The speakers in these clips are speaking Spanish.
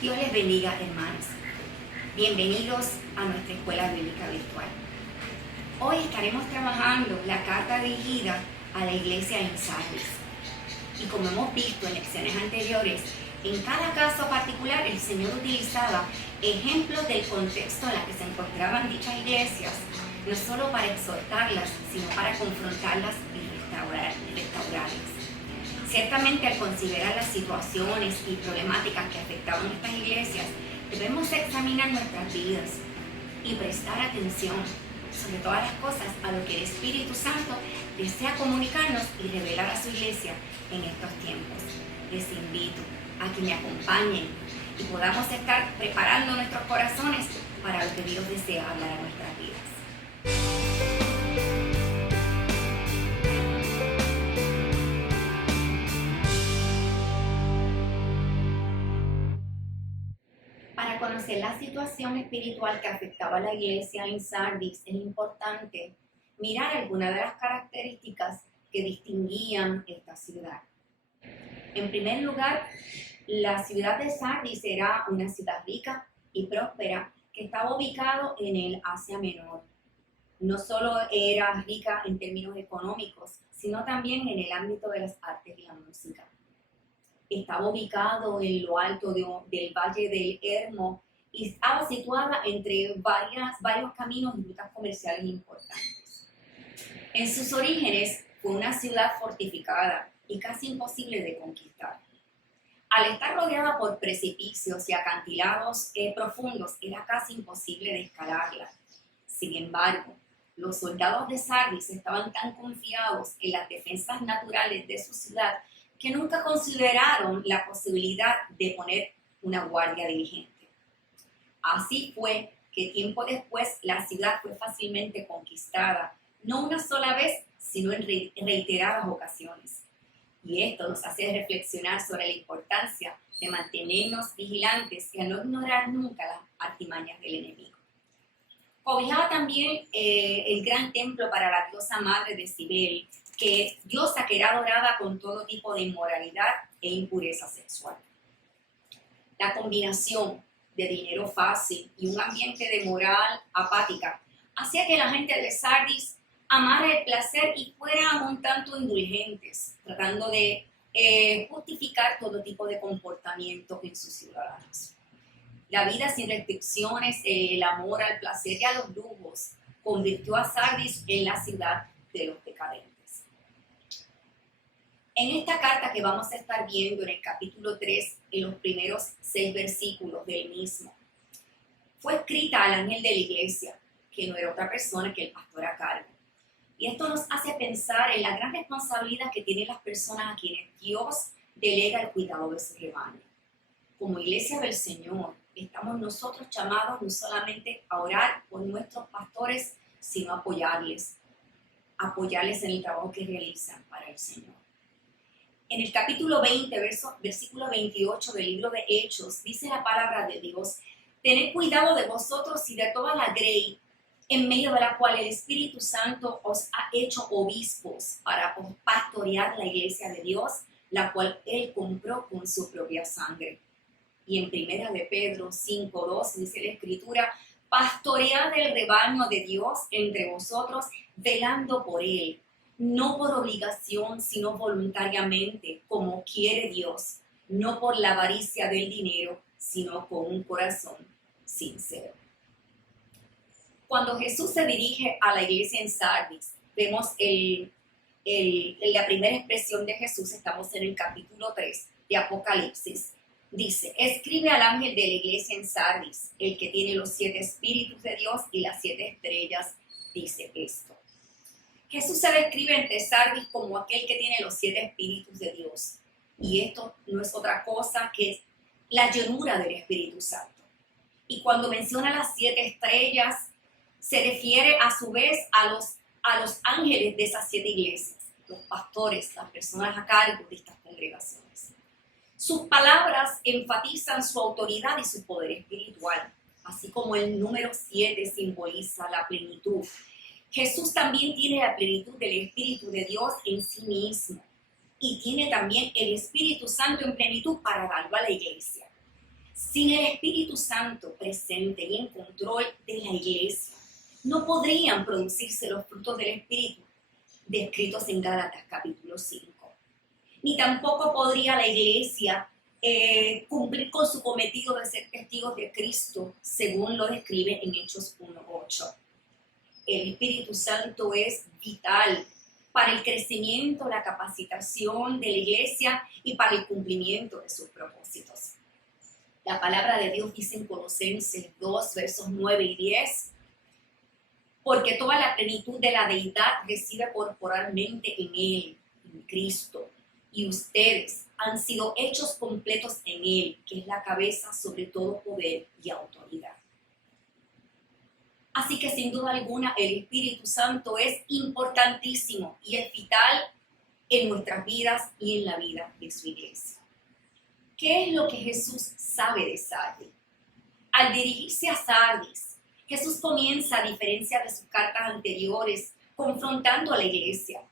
Dios les bendiga, hermanos. Bienvenidos a nuestra escuela bíblica virtual. Hoy estaremos trabajando la carta dirigida a la iglesia en Sardis. Y como hemos visto en lecciones anteriores, en cada caso particular el Señor utilizaba ejemplos del contexto en el que se encontraban dichas iglesias, no solo para exhortarlas, sino para confrontarlas y restaurarlas. Ciertamente, al considerar las situaciones y problemáticas que afectaban a estas iglesias, debemos examinar nuestras vidas y prestar atención, sobre todas las cosas, a lo que el Espíritu Santo desea comunicarnos y revelar a su iglesia en estos tiempos. Les invito a que me acompañen y podamos estar preparando nuestros corazones para lo que Dios desea hablar a nuestras vidas. Para conocer la situación espiritual que afectaba a la iglesia en Sardis, es importante mirar algunas de las características que distinguían esta ciudad. En primer lugar, la ciudad de Sardis era una ciudad rica y próspera que estaba ubicado en el Asia Menor. No solo era rica en términos económicos, sino también en el ámbito de las artes y la música. Estaba ubicado en lo alto del Valle del Hermo y estaba situada entre varios caminos y rutas comerciales importantes. En sus orígenes fue una ciudad fortificada y casi imposible de conquistar. Al estar rodeada por precipicios y acantilados profundos, era casi imposible de escalarla. Sin embargo, los soldados de Sardis estaban tan confiados en las defensas naturales de su ciudad que nunca consideraron la posibilidad de poner una guardia diligente. Así fue que tiempo después la ciudad fue fácilmente conquistada, no una sola vez, sino en reiteradas ocasiones. Y esto nos hace reflexionar sobre la importancia de mantenernos vigilantes y a no ignorar nunca las artimañas del enemigo. Cobijaba también el gran templo para la diosa madre de Cibele, que es diosa que era adorada con todo tipo de inmoralidad e impureza sexual. La combinación de dinero fácil y un ambiente de moral apática hacía que la gente de Sardis amara el placer y fuera un tanto indulgentes, tratando de justificar todo tipo de comportamiento en sus ciudadanos. La vida sin restricciones, el amor al placer y a los lujos, convirtió a Sardis en la ciudad de los decadentes. En esta carta que vamos a estar viendo en el capítulo 3, en los primeros 6 versículos del mismo, fue escrita al ángel de la iglesia, que no era otra persona que el pastor a cargo. Y esto nos hace pensar en la gran responsabilidad que tienen las personas a quienes Dios delega el cuidado de su rebaño. Como iglesia del Señor, estamos nosotros llamados no solamente a orar por nuestros pastores, sino a apoyarles en el trabajo que realizan para el Señor. En el capítulo 20, versículo 28 del libro de Hechos, dice la palabra de Dios: tened cuidado de vosotros y de toda la grey, en medio de la cual el Espíritu Santo os ha hecho obispos para pastorear la iglesia de Dios, la cual Él compró con su propia sangre. Y en primera de Pedro 5:2 dice la Escritura: pastoread el rebaño de Dios entre vosotros, velando por Él, no por obligación, sino voluntariamente, como quiere Dios, no por la avaricia del dinero, sino con un corazón sincero. Cuando Jesús se dirige a la iglesia en Sardis, vemos la primera expresión de Jesús. Estamos en el capítulo 3 de Apocalipsis. Dice: escribe al ángel de la iglesia en Sardis, el que tiene los 7 espíritus de Dios y las 7 estrellas, dice esto. Jesús se describe ante Sardis como aquel que tiene los 7 espíritus de Dios. Y esto no es otra cosa que la llenura del Espíritu Santo. Y cuando menciona las 7 estrellas, se refiere a su vez a los ángeles de esas 7 iglesias, los pastores, las personas a cargo de estas congregaciones. Sus palabras enfatizan su autoridad y su poder espiritual, así como el número 7 simboliza la plenitud. Jesús también tiene la plenitud del Espíritu de Dios en sí mismo y tiene también el Espíritu Santo en plenitud para darlo a la iglesia. Sin el Espíritu Santo presente y en control de la iglesia, no podrían producirse los frutos del Espíritu descritos en Gálatas capítulo 5. Ni tampoco podría la iglesia cumplir con su cometido de ser testigos de Cristo, según lo describe en Hechos 1:8. El Espíritu Santo es vital para el crecimiento, la capacitación de la iglesia y para el cumplimiento de sus propósitos. La palabra de Dios dice en Colosenses 2, versos 9 y 10, porque toda la plenitud de la deidad reside corporalmente en Él, en Cristo, y ustedes han sido hechos completos en Él, que es la cabeza sobre todo poder y autoridad. Así que sin duda alguna el Espíritu Santo es importantísimo y es vital en nuestras vidas y en la vida de su iglesia. ¿Qué es lo que Jesús sabe de Sardis? Al dirigirse a Sardis, Jesús comienza, a diferencia de sus cartas anteriores, confrontando a la iglesia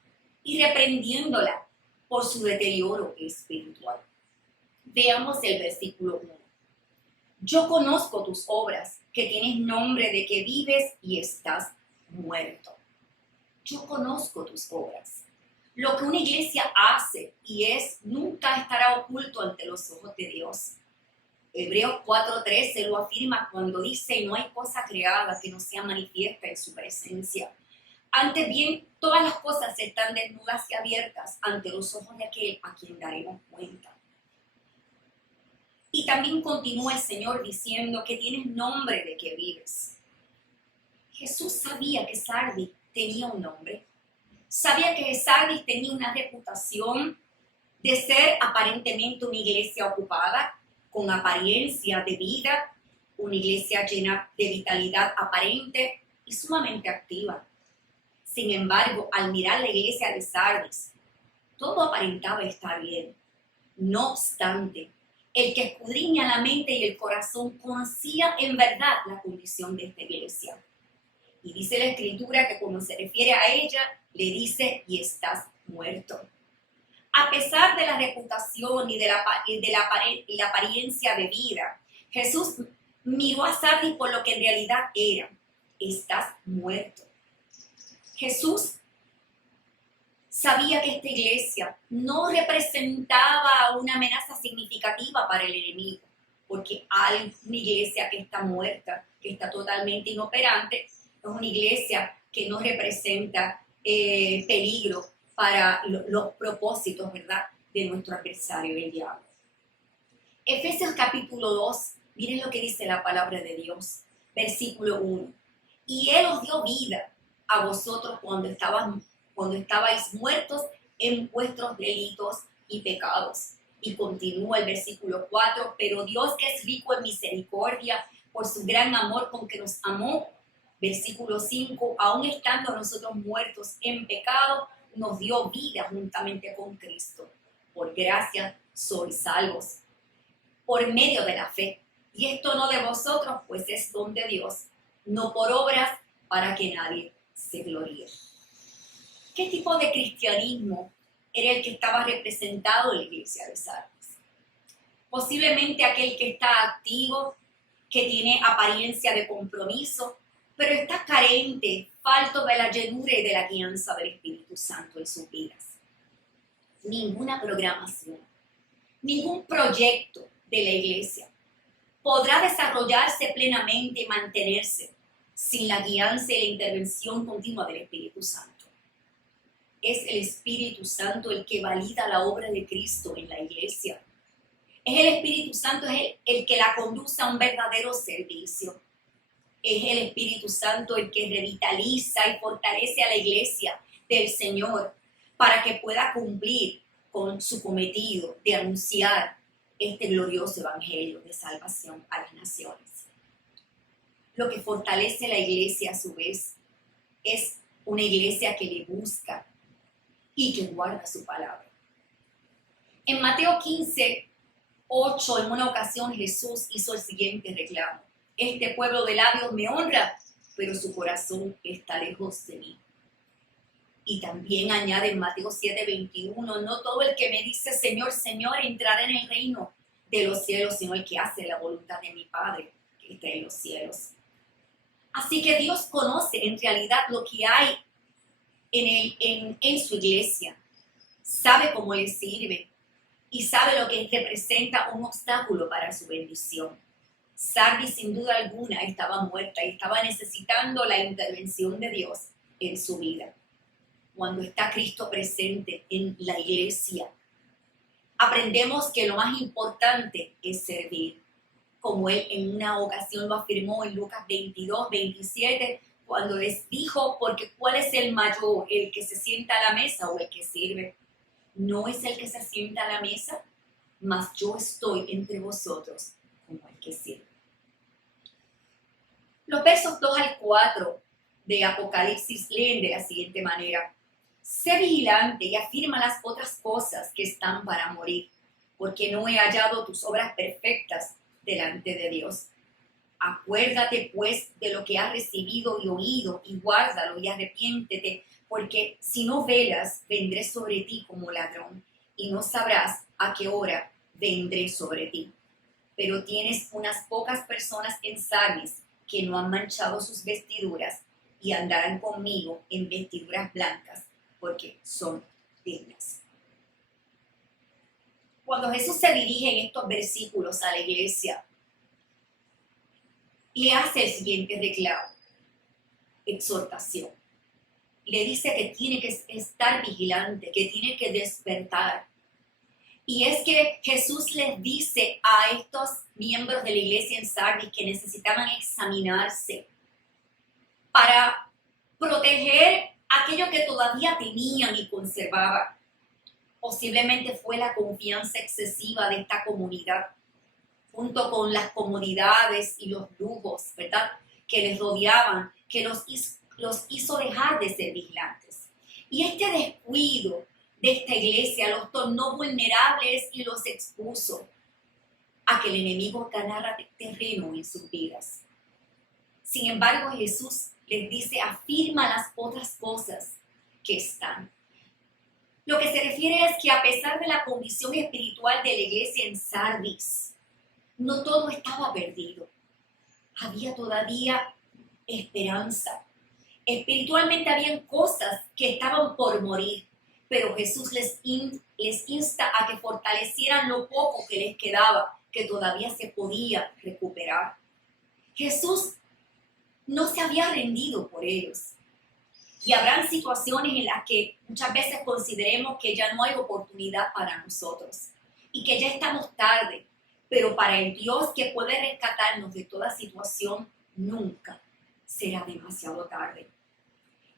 y reprendiéndola por su deterioro espiritual. Veamos el versículo 1. Yo conozco tus obras, que tienes nombre de que vives y estás muerto. Yo conozco tus obras. Lo que una iglesia hace y es nunca estará oculto ante los ojos de Dios. Hebreos 4:13 lo afirma cuando dice: no hay cosa creada que no sea manifiesta en su presencia. Antes bien, todas las cosas están desnudas y abiertas ante los ojos de aquel a quien daremos cuenta. Y también continúa el Señor diciendo que tienes nombre de que vives. Jesús sabía que Sardis tenía un nombre. Sabía que Sardis tenía una reputación de ser aparentemente una iglesia ocupada, con apariencia de vida, una iglesia llena de vitalidad aparente y sumamente activa. Sin embargo, al mirar la iglesia de Sardis, todo aparentaba estar bien. No obstante, el que escudriña la mente y el corazón conocía en verdad la condición de esta iglesia. Y dice la Escritura que cuando se refiere a ella, le dice: y estás muerto. A pesar de la reputación y de la apariencia de vida, Jesús miró a Sardis por lo que en realidad era: estás muerto. Jesús sabía que esta iglesia no representaba una amenaza significativa para el enemigo, porque hay una iglesia que está muerta, que está totalmente inoperante, es una iglesia que no representa peligro para los propósitos, ¿verdad?, de nuestro adversario, el diablo. Efesios capítulo 2, miren lo que dice la palabra de Dios, versículo 1. Y Él os dio vida a vosotros cuando estabais muertos en vuestros delitos y pecados. Y continúa el versículo 4, pero Dios, que es rico en misericordia, por su gran amor con que nos amó, versículo 5, aun estando nosotros muertos en pecado, nos dio vida juntamente con Cristo. Por gracia sois salvos, por medio de la fe. Y esto no de vosotros, pues es don de Dios, no por obras, para que nadie se gloríe. ¿Qué tipo de cristianismo era el que estaba representado en la iglesia de Sardis? Posiblemente aquel que está activo, que tiene apariencia de compromiso, pero está carente, falto de la llenura y de la guianza del Espíritu Santo en sus vidas. Ninguna programación, ningún proyecto de la iglesia podrá desarrollarse plenamente y mantenerse sin la guianza y la intervención continua del Espíritu Santo. Es el Espíritu Santo el que valida la obra de Cristo en la iglesia. Es el Espíritu Santo el que la conduce a un verdadero servicio. Es el Espíritu Santo el que revitaliza y fortalece a la iglesia del Señor para que pueda cumplir con su cometido de anunciar este glorioso evangelio de salvación a las naciones. Lo que fortalece la iglesia a su vez es una iglesia que le busca y que guarda su palabra. En Mateo 15:8, en una ocasión Jesús hizo el siguiente reclamo: este pueblo de labios me honra, pero su corazón está lejos de mí. Y también añade en Mateo 7:21, no todo el que me dice Señor, Señor entrará en el reino de los cielos, sino el que hace la voluntad de mi Padre que está en los cielos. Así que Dios conoce en realidad lo que hay en su iglesia, sabe cómo le sirve y sabe lo que representa un obstáculo para su bendición. Sardis sin duda alguna estaba muerta y estaba necesitando la intervención de Dios en su vida. Cuando está Cristo presente en la iglesia, aprendemos que lo más importante es servir, como él en una ocasión lo afirmó en Lucas 22, 27, cuando les dijo, porque ¿cuál es el mayor? ¿El que se sienta a la mesa o el que sirve? No es el que se sienta a la mesa, mas yo estoy entre vosotros como el que sirve. Los versos 2 al 4 de Apocalipsis leen de la siguiente manera: sé vigilante y afirma las otras cosas que están para morir, porque no he hallado tus obras perfectas delante de Dios. Acuérdate pues de lo que has recibido y oído, y guárdalo y arrepiéntete, porque si no velas, vendré sobre ti como ladrón, y no sabrás a qué hora vendré sobre ti. Pero tienes unas pocas personas en Sardis que no han manchado sus vestiduras y andarán conmigo en vestiduras blancas, porque son dignas. Cuando Jesús se dirige en estos versículos a la iglesia, le hace el siguiente reclamo, exhortación. Le dice que tiene que estar vigilante, que tiene que despertar. Y es que Jesús les dice a estos miembros de la iglesia en Sardis que necesitaban examinarse para proteger aquello que todavía tenían y conservaban. Posiblemente fue la confianza excesiva de esta comunidad, junto con las comodidades y los lujos, ¿verdad?, que les rodeaban, que los hizo dejar de ser vigilantes. Y este descuido de esta iglesia los tornó vulnerables y los expuso a que el enemigo ganara terreno en sus vidas. Sin embargo, Jesús les dice, afirma las otras cosas que están. Lo que se refiere es que a pesar de la condición espiritual de la iglesia en Sardis, no todo estaba perdido. Había todavía esperanza. Espiritualmente habían cosas que estaban por morir, pero Jesús les insta a que fortalecieran lo poco que les quedaba, que todavía se podía recuperar. Jesús no se había rendido por ellos. Y habrán situaciones en las que muchas veces consideremos que ya no hay oportunidad para nosotros y que ya estamos tarde, pero para el Dios que puede rescatarnos de toda situación, nunca será demasiado tarde.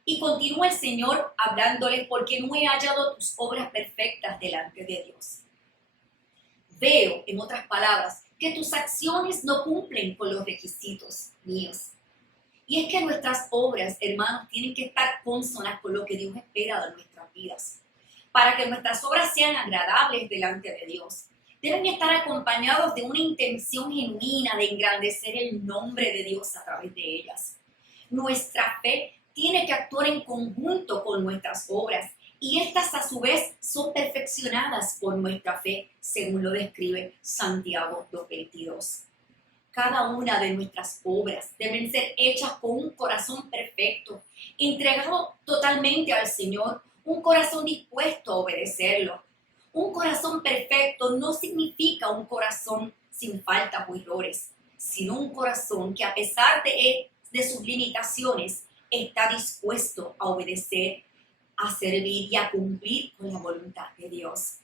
Y continúa el Señor hablándoles, porque no he hallado tus obras perfectas delante de Dios. Veo, en otras palabras, que tus acciones no cumplen con los requisitos míos. Y es que nuestras obras, hermanos, tienen que estar consonas con lo que Dios espera de nuestras vidas. Para que nuestras obras sean agradables delante de Dios, deben estar acompañados de una intención genuina de engrandecer el nombre de Dios a través de ellas. Nuestra fe tiene que actuar en conjunto con nuestras obras, y estas a su vez son perfeccionadas por nuestra fe, según lo describe Santiago 2:22. Cada una de nuestras obras deben ser hechas con un corazón perfecto, entregado totalmente al Señor, un corazón dispuesto a obedecerlo. Un corazón perfecto no significa un corazón sin faltas o errores, sino un corazón que a pesar de sus limitaciones está dispuesto a obedecer, a servir y a cumplir con la voluntad de Dios.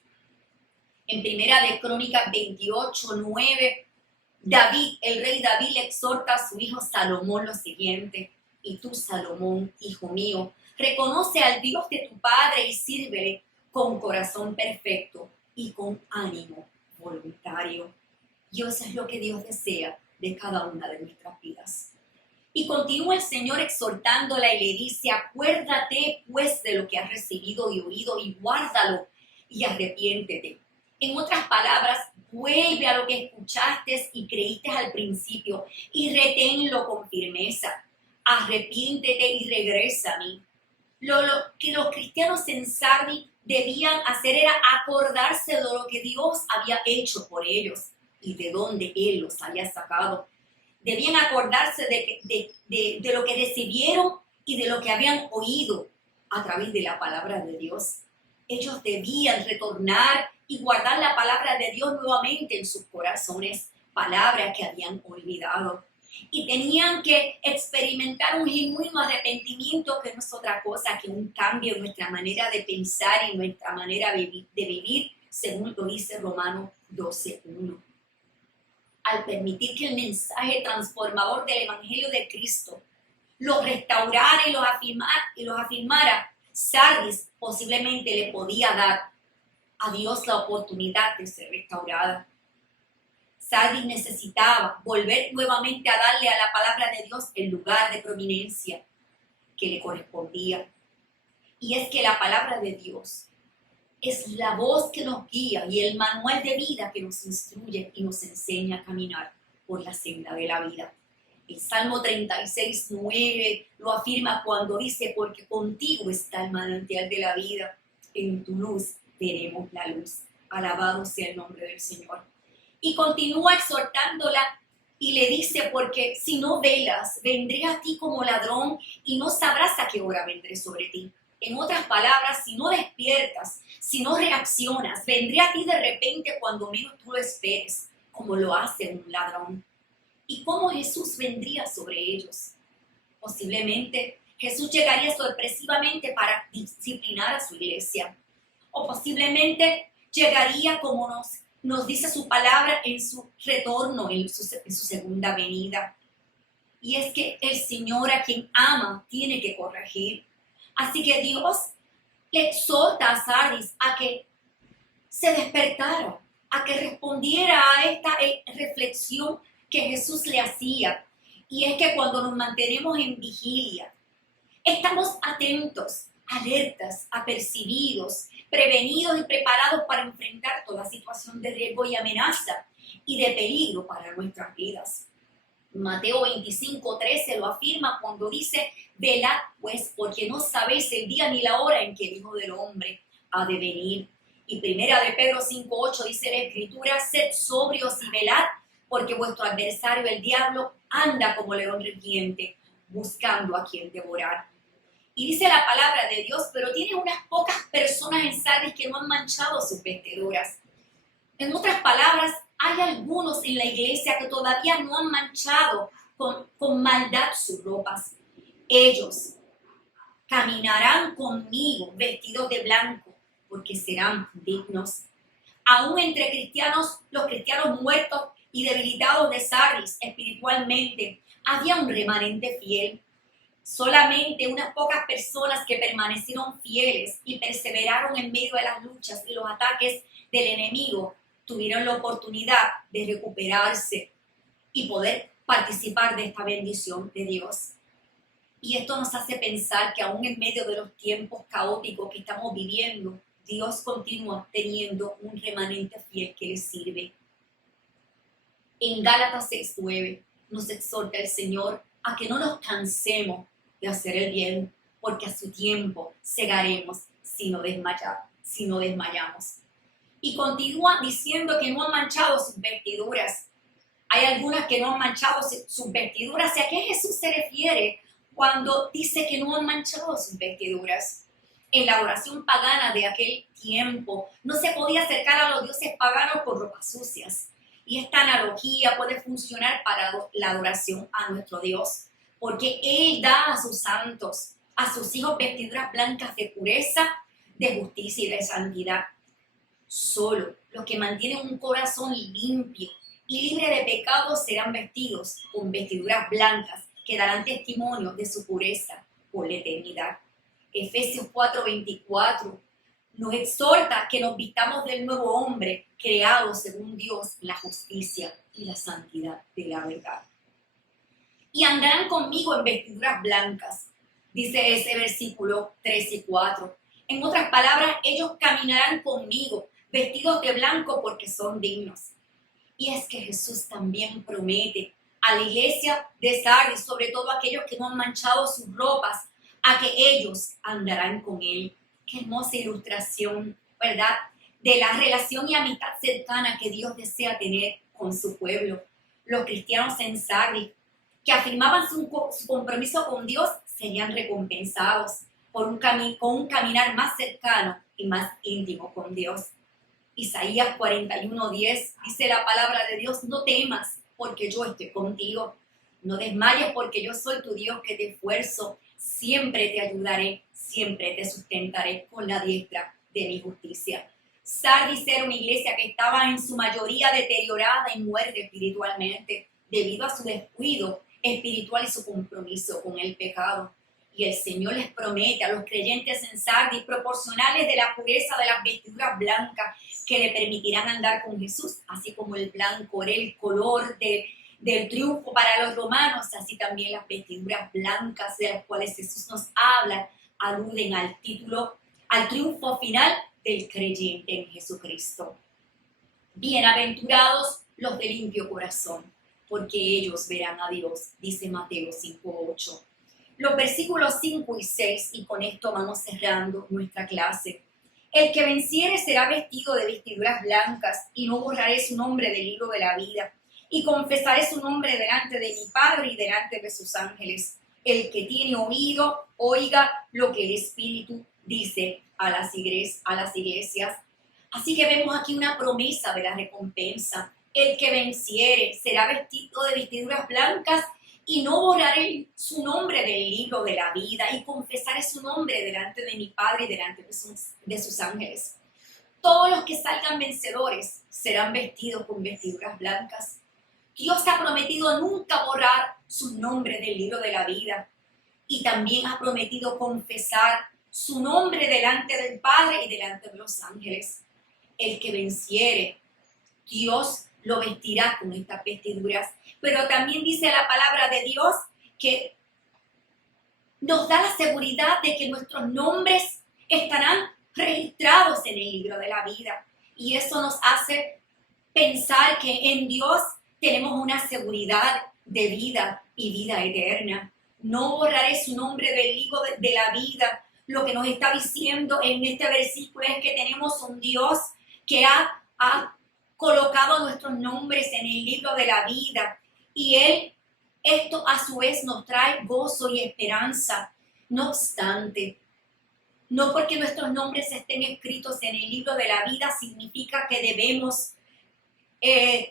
En Primera de Crónicas 28:9, David, el rey David, le exhorta a su hijo Salomón lo siguiente: y tú, Salomón, hijo mío, reconoce al Dios de tu padre y sírvele con corazón perfecto y con ánimo voluntario. Y eso es lo que Dios desea de cada una de nuestras vidas. Y continúa el Señor exhortándola y le dice: acuérdate pues de lo que has recibido y oído y guárdalo y arrepiéntete. En otras palabras, vuelve a lo que escuchaste y creíste al principio y reténlo con firmeza. Arrepiéntete y regresa a mí. Lo que los cristianos en Sardis debían hacer era acordarse de lo que Dios había hecho por ellos. y de dónde Él los había sacado. Debían acordarse de lo que recibieron y de lo que habían oído a través de la palabra de Dios. Ellos debían retornar y guardar la palabra de Dios nuevamente en sus corazones, palabra que habían olvidado. Y tenían que experimentar un genuino arrepentimiento, que no es otra cosa que un cambio en nuestra manera de pensar y nuestra manera de vivir, según lo dice Romanos 12:1. Al permitir que el mensaje transformador del Evangelio de Cristo los restaurara y los afirmara, Sardis posiblemente le podía dar a Dios la oportunidad de ser restaurada. Sardis necesitaba volver nuevamente a darle a la palabra de Dios el lugar de prominencia que le correspondía. Y es que la palabra de Dios es la voz que nos guía y el manual de vida que nos instruye y nos enseña a caminar por la senda de la vida. El Salmo 36:9 lo afirma cuando dice: porque contigo está el manantial de la vida, en tu luz veremos la luz. Alabado sea el nombre del Señor. Y continúa exhortándola y le dice: porque si no velas, vendré a ti como ladrón y no sabrás a qué hora vendré sobre ti. En otras palabras, si no despiertas, si no reaccionas, vendré a ti de repente cuando menos tú lo esperes, como lo hace un ladrón. ¿Y cómo Jesús vendría sobre ellos? Posiblemente Jesús llegaría sorpresivamente para disciplinar a su iglesia. O posiblemente llegaría como nos dice su palabra en su retorno, en su segunda venida. Y es que el Señor, a quien ama, tiene que corregir. Así que Dios le exhorta a Sardis a que se despertara, a que respondiera a esta reflexión que Jesús le hacía. Y es que cuando nos mantenemos en vigilia, estamos atentos, alertas, apercibidos, prevenidos y preparados para enfrentar toda situación de riesgo y amenaza y de peligro para nuestras vidas. Mateo 25:13 lo afirma cuando dice: velad pues, porque no sabéis el día ni la hora en que el Hijo del Hombre ha de venir. Y primera de Pedro 5:8 dice la Escritura: sed sobrios y velad, porque vuestro adversario el diablo anda como león rugiente, buscando a quien devorar. Y dice la palabra de Dios: pero tiene unas pocas personas en Sardis que no han manchado sus vestiduras. En otras palabras, hay algunos en la iglesia que todavía no han manchado con maldad sus ropas. Ellos caminarán conmigo vestidos de blanco, porque serán dignos. Aún entre cristianos, los cristianos muertos y debilitados de Sardis espiritualmente, había un remanente fiel. Solamente unas pocas personas que permanecieron fieles y perseveraron en medio de las luchas y los ataques del enemigo tuvieron la oportunidad de recuperarse y poder participar de esta bendición de Dios. Y esto nos hace pensar que aún en medio de los tiempos caóticos que estamos viviendo, Dios continúa teniendo un remanente fiel que le sirve. En Gálatas 6:9 nos exhorta el Señor a que no nos cansemos de hacer el bien, porque a su tiempo segaremos si no desmayamos. Y continúa diciendo que no han manchado sus vestiduras. Hay algunas que no han manchado sus vestiduras. ¿Y a qué Jesús se refiere cuando dice que no han manchado sus vestiduras? En la adoración pagana de aquel tiempo, no se podía acercar a los dioses paganos con ropas sucias. Y esta analogía puede funcionar para la adoración a nuestro Dios, porque Él da a sus santos, a sus hijos, vestiduras blancas de pureza, de justicia y de santidad. Solo los que mantienen un corazón limpio y libre de pecados serán vestidos con vestiduras blancas que darán testimonio de su pureza por la eternidad. Efesios 4:24 nos exhorta que nos vistamos del nuevo hombre creado según Dios, la justicia y la santidad de la verdad. Y andarán conmigo en vestiduras blancas, dice ese versículo 3 y 4. En otras palabras, ellos caminarán conmigo vestidos de blanco porque son dignos. Y es que Jesús también promete a la iglesia de Sardis, sobre todo aquellos que no han manchado sus ropas, a que ellos andarán con Él. Qué hermosa ilustración, ¿verdad? De la relación y amistad cercana que Dios desea tener con su pueblo. Los cristianos en Sardis, que afirmaban su compromiso con Dios, serían recompensados con un caminar más cercano y más íntimo con Dios. Isaías 41:10 dice la palabra de Dios: no temas, porque yo estoy contigo. No desmayes, porque yo soy tu Dios que te esfuerzo. Siempre te ayudaré, siempre te sustentaré con la diestra de mi justicia. Sardis era una iglesia que estaba en su mayoría deteriorada y muerta espiritualmente debido a su descuido espiritual y su compromiso con el pecado. Y el Señor les promete a los creyentes en Sardis, proporcionales de la pureza de las vestiduras blancas, que le permitirán andar con Jesús, así como el blanco era el color del triunfo para los romanos, así también las vestiduras blancas de las cuales Jesús nos habla aluden al triunfo final del creyente en Jesucristo. Bienaventurados los de limpio corazón, porque ellos verán a Dios, dice Mateo 5:8. Los versículos 5 y 6, y con esto vamos cerrando nuestra clase. El que venciere será vestido de vestiduras blancas, y no borraré su nombre del libro de la vida, y confesaré su nombre delante de mi Padre y delante de sus ángeles. El que tiene oído, oiga lo que el Espíritu dice a las iglesias. Así que vemos aquí una promesa de la recompensa. El que venciere será vestido de vestiduras blancas, y no borraré su nombre del libro de la vida, y confesaré su nombre delante de mi Padre y delante de sus ángeles. Todos los que salgan vencedores serán vestidos con vestiduras blancas. Dios ha prometido nunca borrar su nombre del libro de la vida, y también ha prometido confesar su nombre delante del Padre y delante de los ángeles. El que venciere, Dios lo vestirá con estas vestiduras. Pero también dice la palabra de Dios que nos da la seguridad de que nuestros nombres estarán registrados en el libro de la vida. Y eso nos hace pensar que en Dios tenemos una seguridad de vida y vida eterna. No borraré su nombre del libro de la vida. Lo que nos está diciendo en este versículo es que tenemos un Dios que ha colocado nuestros nombres en el libro de la vida, y esto a su vez nos trae gozo y esperanza. No obstante, no porque nuestros nombres estén escritos en el libro de la vida significa que debemos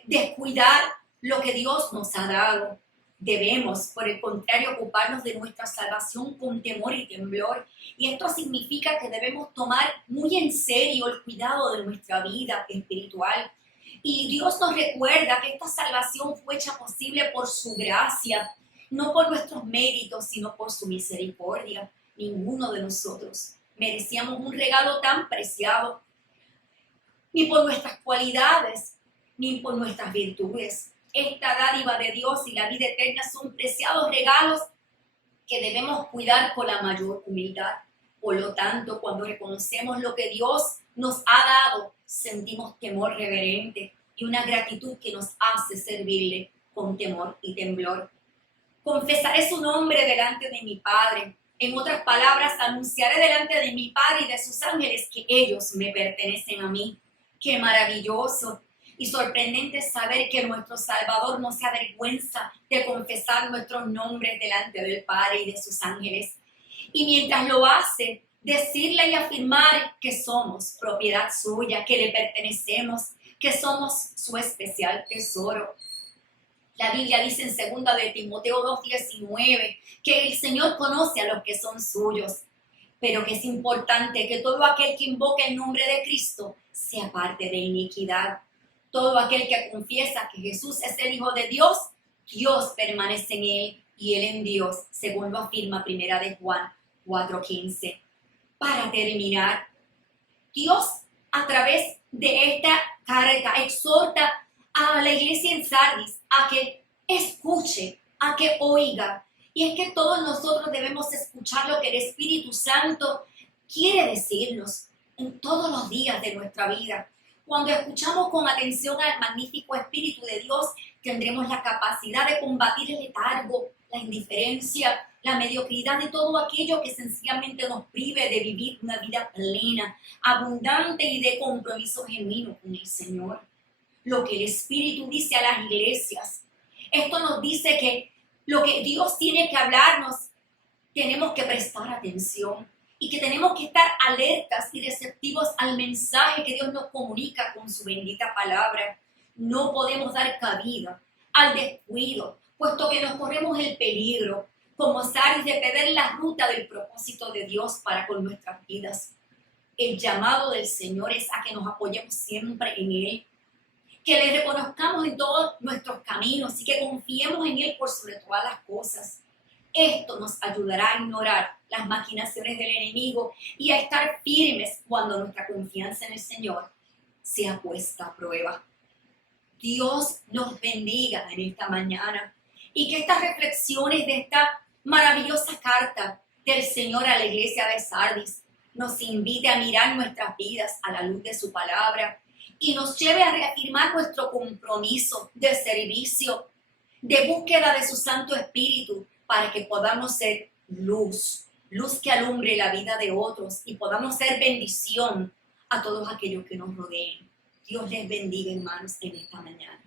descuidar lo que Dios nos ha dado. Debemos, por el contrario, ocuparnos de nuestra salvación con temor y temblor. Y esto significa que debemos tomar muy en serio el cuidado de nuestra vida espiritual. Y Dios nos recuerda que esta salvación fue hecha posible por su gracia, no por nuestros méritos, sino por su misericordia. Ninguno de nosotros merecíamos un regalo tan preciado, ni por nuestras cualidades, ni por nuestras virtudes. Esta dádiva de Dios y la vida eterna son preciados regalos que debemos cuidar con la mayor humildad. Por lo tanto, cuando reconocemos lo que Dios nos ha dado, sentimos temor reverente y una gratitud que nos hace servirle con temor y temblor. Confesaré su nombre delante de mi Padre. En otras palabras, anunciaré delante de mi Padre y de sus ángeles que ellos me pertenecen a mí. ¡Qué maravilloso! Y sorprendente saber que nuestro Salvador no se avergüenza de confesar nuestros nombres delante del Padre y de sus ángeles. Y mientras lo hace, decirle y afirmar que somos propiedad suya, que le pertenecemos, que somos su especial tesoro. La Biblia dice en 2 de Timoteo 2:19 que el Señor conoce a los que son suyos, pero que es importante que todo aquel que invoque el nombre de Cristo se aparte de iniquidad. Todo aquel que confiesa que Jesús es el Hijo de Dios, Dios permanece en él y él en Dios, según lo afirma 1 de Juan 4:15. Para terminar, Dios a través de esta carta exhorta a la iglesia en Sardis a que escuche, a que oiga. Y es que todos nosotros debemos escuchar lo que el Espíritu Santo quiere decirnos en todos los días de nuestra vida. Cuando escuchamos con atención al magnífico Espíritu de Dios, tendremos la capacidad de combatir el letargo, la indiferencia, la mediocridad de todo aquello que sencillamente nos prive de vivir una vida plena, abundante y de compromiso genuino con el Señor. lo que el Espíritu dice a las iglesias. Esto nos dice que lo que Dios tiene que hablarnos, tenemos que prestar atención y que tenemos que estar alertas y receptivos al mensaje que Dios nos comunica con su bendita palabra. No podemos dar cabida al descuido, puesto que nos corremos el peligro, como Sardis, de perder la ruta del propósito de Dios para con nuestras vidas. El llamado del Señor es a que nos apoyemos siempre en Él, que le reconozcamos en todos nuestros caminos y que confiemos en Él por sobre todas las cosas. Esto nos ayudará a ignorar las maquinaciones del enemigo y a estar firmes cuando nuestra confianza en el Señor sea puesta a prueba. Dios nos bendiga en esta mañana y que estas reflexiones de esta maravillosa carta del Señor a la iglesia de Sardis nos invite a mirar nuestras vidas a la luz de su palabra y nos lleve a reafirmar nuestro compromiso de servicio, de búsqueda de su Santo Espíritu, para que podamos ser luz que alumbre la vida de otros y podamos ser bendición a todos aquellos que nos rodeen. Dios les bendiga, hermanos, en esta mañana.